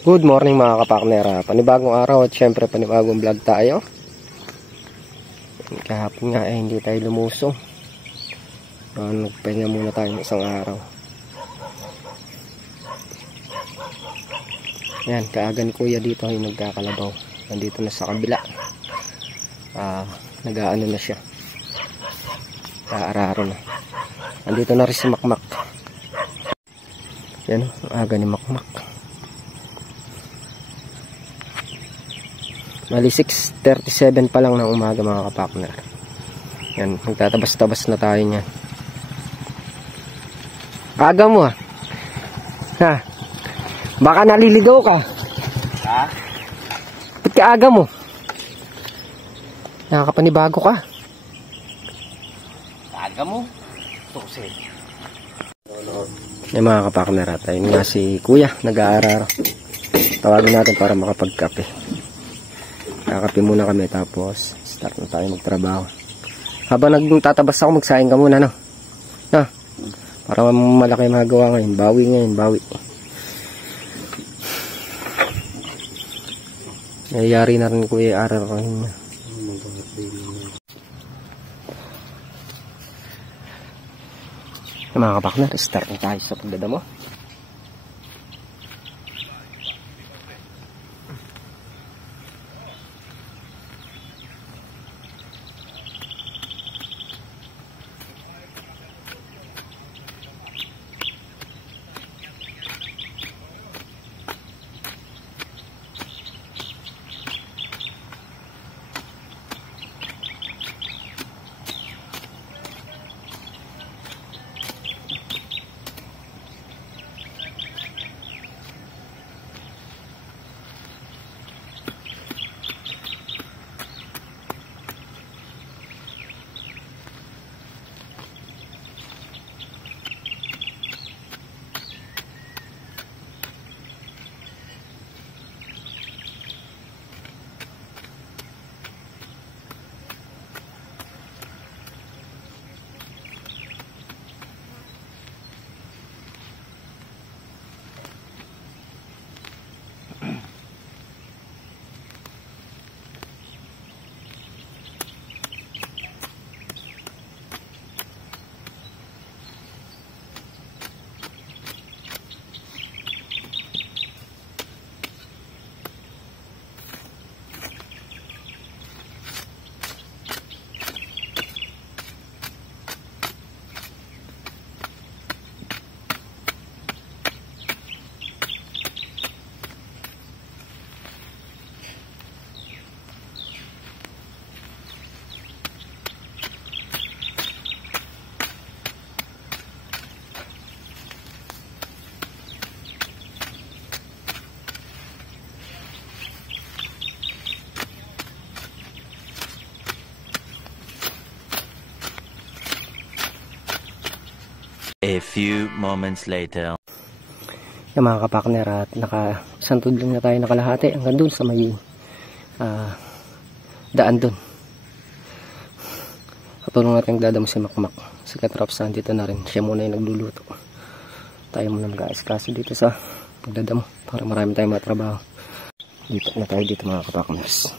Good morning mga kapakner. Panibagong araw at syempre panibagong vlog tayo. Kahapon nga hindi tayo lumusong. Nagpahinga muna tayo ng isang araw. Yan, kaaga ni kuya dito ay nagkakalabaw. Nandito na sa kabila. Nag-aano na siya. Kaararo na. Nandito na rin si Makmak. Yan, aga ni Makmak. Mali 6:37 pa lang ng umaga mga kapakner. Yan, magtatabas-tabas na tayo niyan. Aga mo ha? Baka naliligaw ka. Ha? Ba't ka aga mo? Nakakapanibago ka. Aga mo? Tuksin. Yan mga kapakner, ayun nga si kuya, nag-aararo. Tawagin natin para makapagkape. Kakape muna kami tapos start na tayo magtrabaho. Habang nagtatabas ako, magsaing ka muna, no? No? Para malaki magawa ngayon. Bawi ngayon, bawi. Nayayari na rin kuya aral ko yun. Mga kapakner, start na tayo sa pagdadamo. A few moments later. Yung mga kapakner, at nakasantod lang na tayo nakalahati hanggang dun sa may daan dun. Katulong natin nagdadamo si Makmak. Si Katraps dito na rin. Siya muna yung nagluluto. Tayo muna mag-aaskaso dito sa pagdadamo para marami tayong matrabaho. Dito na tayo dito mga kapakners.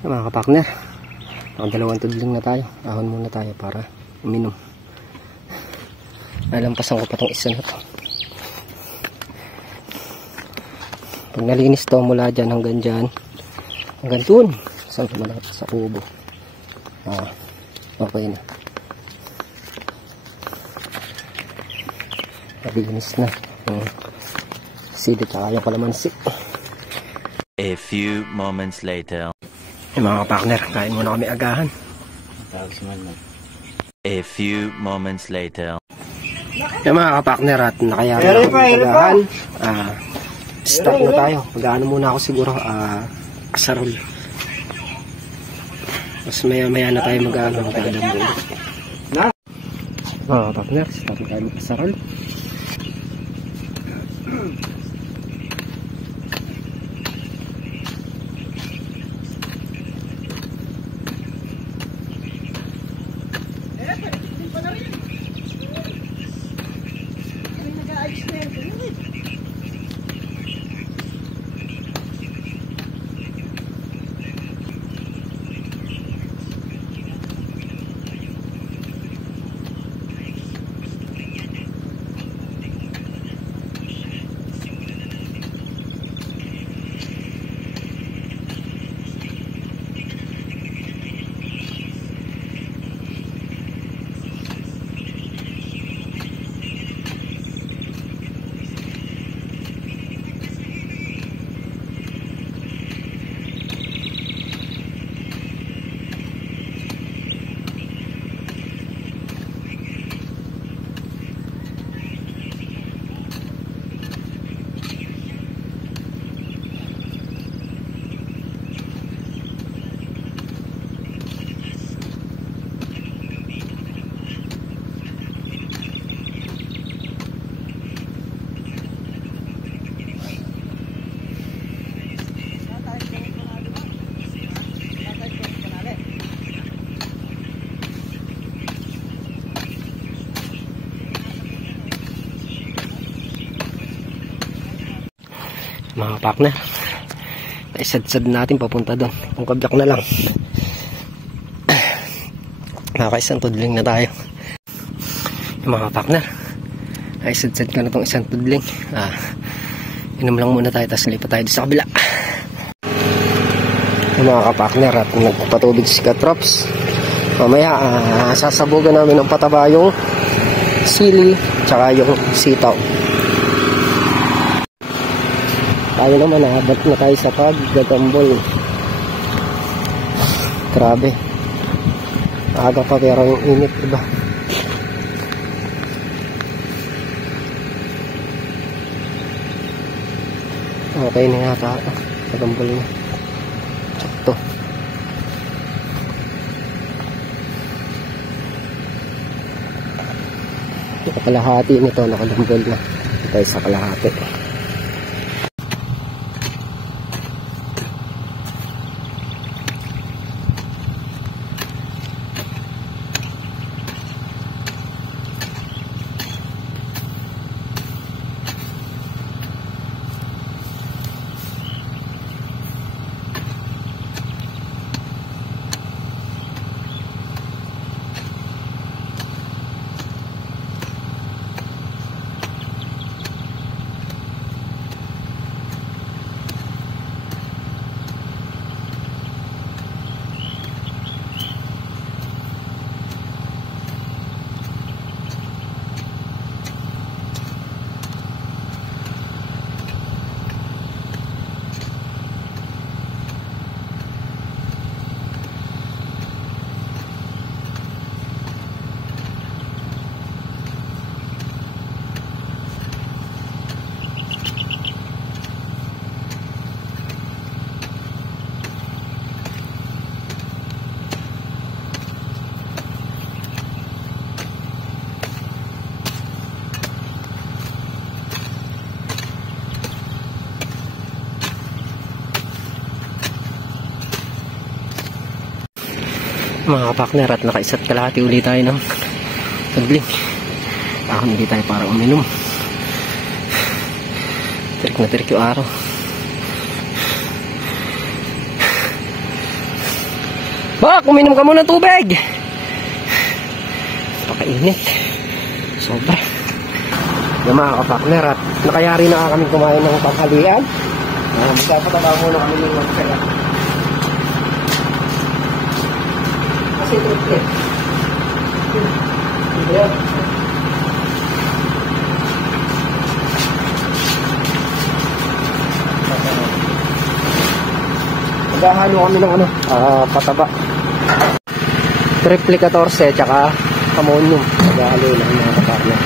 Mga kapartner, nakadalawang tudling na tayo. Ahon muna tayo para uminom. Nalampasan ko pa tong isa na to. Pag nalinis to mula dyan hanggang dyan, hanggang dun saan ko malapit sa kubo, okay na, nalinis na yung sili tsaka yung kalamansi. A few moments later. Mga partner, kain muna kami agahan. A few moments later. Mga kapakner, at nakayari na kami agahan. Start na tayo. Pag-ano muna ako siguro, kasarol. Mas maya na tayo mag-ano, mag-adambo. Mga kapakner, start na tayo mag-kasarol. Mga partner, naisad-sad natin papunta doon. Kung kabyak na lang, nakaisang tudling na tayo. Mga partner, naisad-sad ko na itong isang tudling. Inom lang muna tayo, tapos lipat tayo sa kabila. Mga kapartner, at nagpapatubig si Katrops. Mamaya sasabugan namin ng pataba yung sili tsaka yung sitaw. Tayo naman, nahabat na tayo sa pag-gatambol. Grabe, aga pa pero yung init, diba? Okay na yata ito, gatambol na. Sakto. Yung kalahati nito nakadambol na. Tayo sa kalahati. Mga partner, at nakaisat kalahati ulit tayo ng pagling. Hindi tayo para uminom. Tirik na tirik yung araw. Bak, uminom ka muna ng tubig. Pakainit. Sobra. Yung mga kapakner at nakayari na kami kumain ng tanghalian. Magpapataba muna kami ng magsaya. Kasi triple. Ayan. Maghahalo kami ng pataba. Triple 14 tsaka ammonium. Maghahalo lang mga kapakner.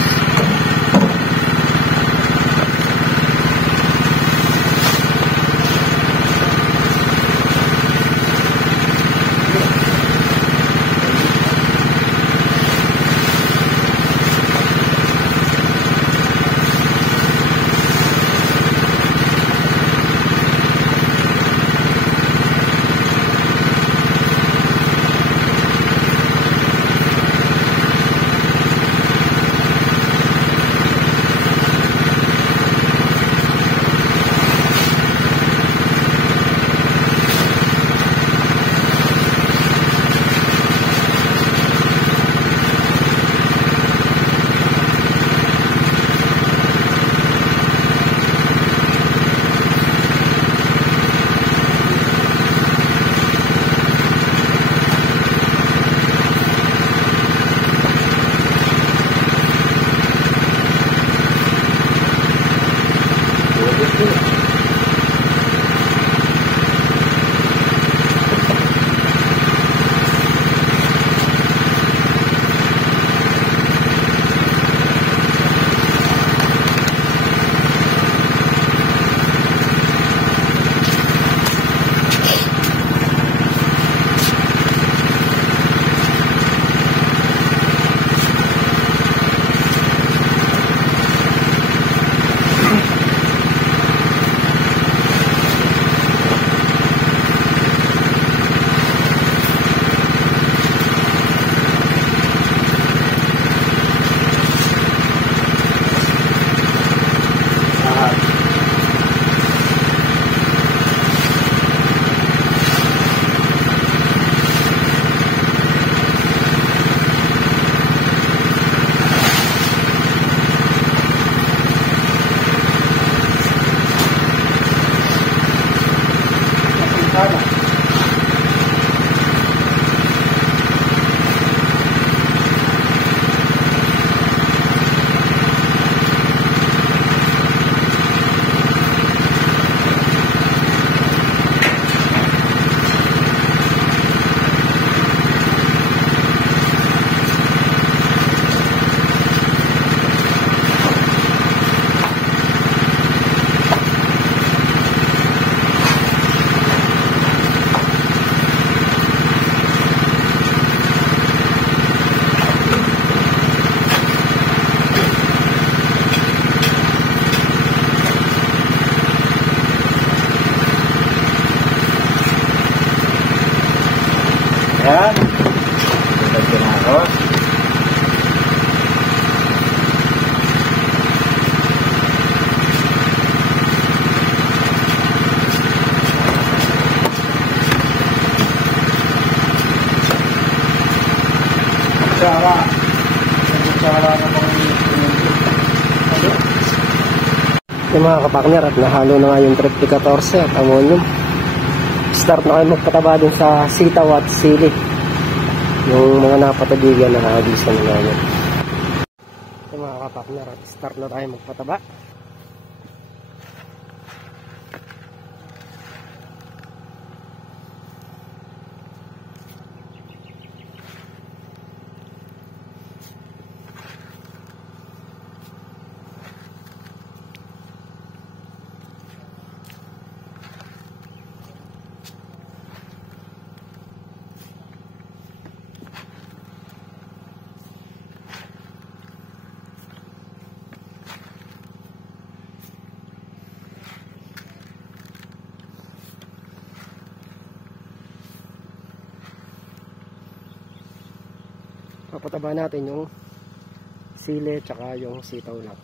Ayan. Ito na ako. Sawa. Sawa na mga Yung mga kapakner at nahalo na nga yung triple 14 at ammonium. Start na kayo magpataba din sa sitaw at sili. Yung mga napatabigan na nakabisa na namin. Yung mga kapakner at start na tayo magpataba. Papataba natin yung sili tsaka yung sitaw lang.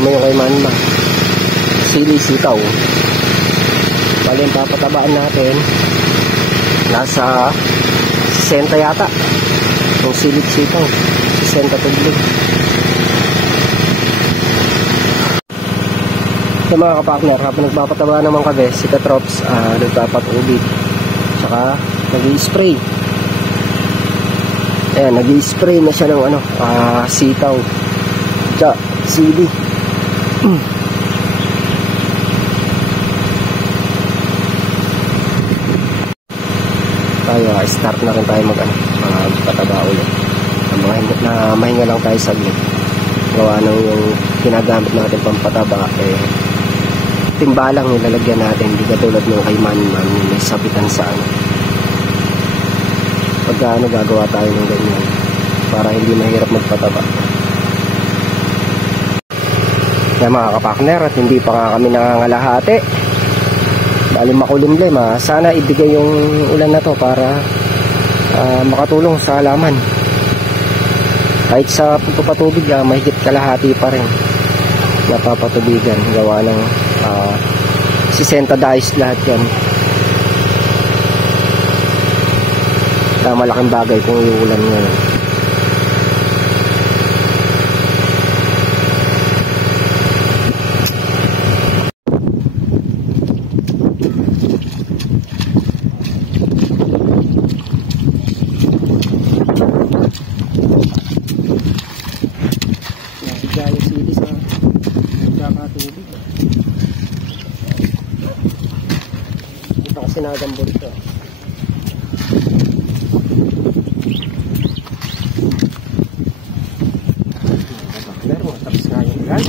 kasama yung kay Manma. Sili, sitaw. Bali yung papatabaan natin, nasa 60 yata. Yung silit sitaw, 60 tubig. So mga kapakner, habang nagpapataba naman kami, si Katrops, nagpapatubig. Tsaka nag-i-spray. Ayan, nag-i-spray na siya ng sitaw. Tsaka sili. Tayo, start na rin tayo magpataba ulit. Mahinga lang tayo saglit. Gawa ng yung ginagamit natin pampataba, timbalang nilalagyan natin, hindi katulad ng kay Manman, may sabitan sa pagka gagawa tayo ng ganyan para hindi mahirap magpataba. Kaya mga kapakner, at hindi pa nga kami nangangalahati, bali makulimlim, sana ibigay yung ulan na to para makatulong sa halaman. Kahit sa pagpapatubig, mahigit kalahati pa rin napapatubigan, gawa ng 60 dice lahat yan. Malaking bagay kung iulan ngayon. Nagigaya sili sa pagkakatubig. Ito kasi nagambol ito. Tapos nga yung ilan.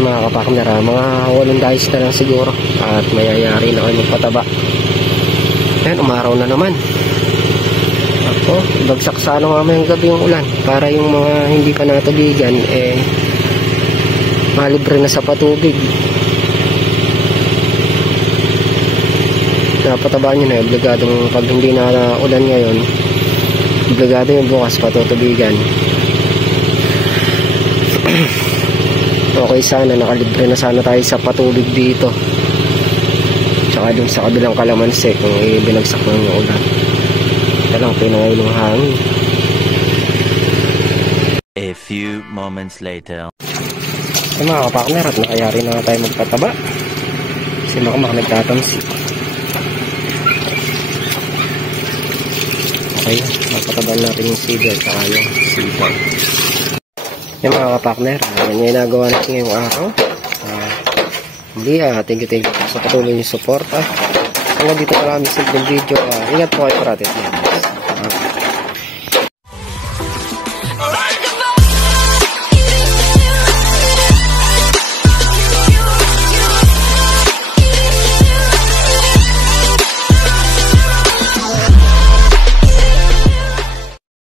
Mga kapakner, mga 8 dice na lang siguro at mayayari na kayo magpataba. Ayan, umaraw na naman. Ako, bagsak sana mamayang gabi yung ulan para yung mga hindi pa natubigan malibre na sa patubig. Napatabaan nyo na, obligadong pag hindi na ulan ngayon, obligado yung bukas patutubigan. Okay, sana nakalibre na sana tayo sa patubig dito, tsaka dun sa kabilang kalamansi kung binagsak ng ulan. Ito lang pinangay ng hangin. A few moments later. So mga kapakner, at nakayari na tayo magpataba kasi makamak nagtatamsi. Okay, magpataban natin yung seeder tsaka yung sitaw. Yung mga kapakner, yung ginagawa natin ngayong araw. Thank you sa patuloy yung support. Hanggang dito marami simple video. Ingat po kayo parati.